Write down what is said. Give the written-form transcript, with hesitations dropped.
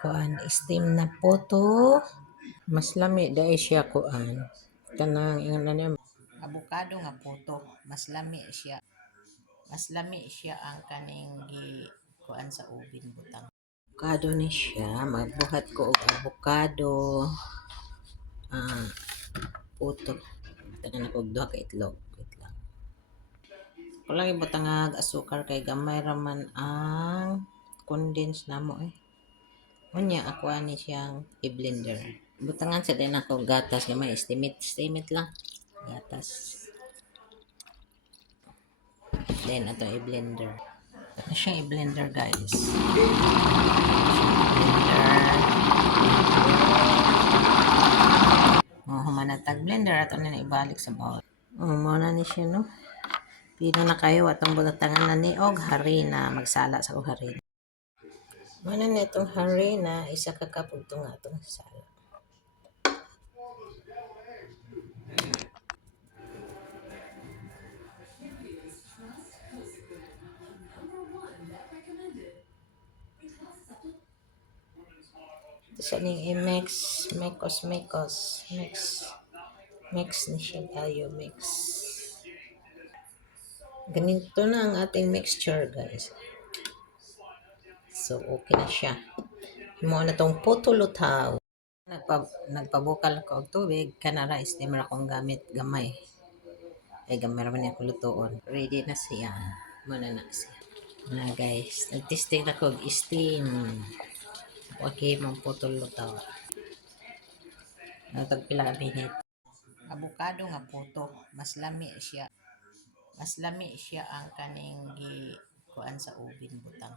kuan steam na poto. Mas lami dai siya kuan. Kanang ingon niya avocado nga poto, mas lami siya. Mas lami siya ang kaning gi kuan sa oven butang. Avocado ni siya, magbuhat ko og avocado. Poto. Tanan ako og duha ka itlog. Wait lang. Kulang ibutang asukar kay gamay raman ang condense namo eh. Unya ako ani siyang i-blender. Butangan sa din ako gatas gamay estimate lang. Gatas. Then ato i-blender. Ato siyang i-blender guys. Humanatag blender ato na ibalik sa bowl. Muna ni siya no. Pino na kayo atong butangan na ni og harina magsala sa og harina. Muna na itong harina isa ka cup ug tunga atong sala. Sa ning i-mix, mix ni siya tayo, mix. Ganito na ang ating mixture, guys. So, okay na siya. Himo na tong poto lutaw. Nagpabukal ko og tubig, kanara steamer akong gamit gamay. Ay gamay ra man ako lutoon. Ready na siya. Muna na siya. Na guys, nagtesting ako og steam. Okay, mong poto lutaw. Tagpila ka minute. Avocado nga poto, mas lami siya. Mas lami siya ang kaning gi kuan sa oven butang.